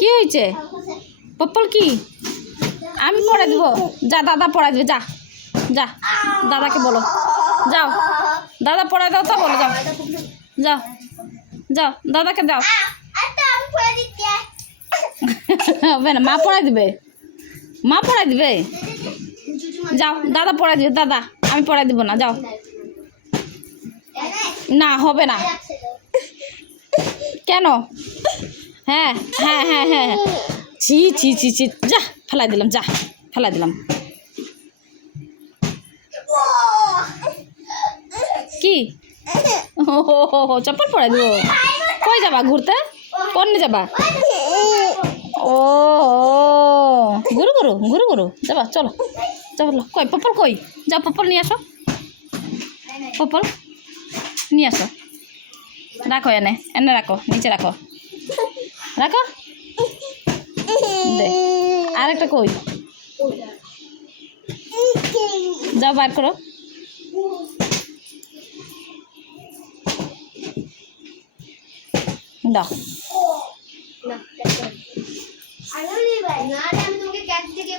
কি হয়েছে পপল? কি আমি পড়াই দিব? যা দাদা পড়াই দিবে, যা যা দাদাকে বলো, যাও দাদা পড়াই দাও তো, বলো যাও যাও যাও দাদাকে দাও। হবে না, মা পড়াই দিবে, মা পড়াই দিবে। যাও দাদা পড়াই দিবে, দাদা আমি পড়াই দিব না, যাও। না হবে না। কেন? হ্যাঁ হ্যাঁ হ্যাঁ হ্যাঁ, ছি ছি ছি ছি, যা ফেলাই দিলাম, যা ফেলাই দিলাম। কি ও চপ্পল পড়াই দিব? কই যাবা ঘুরতে? কোন যাবা? ও গুরু গুরু গুরু গুরু যাবা, চলো চলো। কই পপল কই? যাও পপল নিয়ে আসো, পপল নিয়ে আসো। রাখো এনে, এনে রাখো, নিচে রাখো, রাখো। দে আরেকটা কই? যাও বার করো। দাও। আমি তোমাকে ক্যাচ থেকে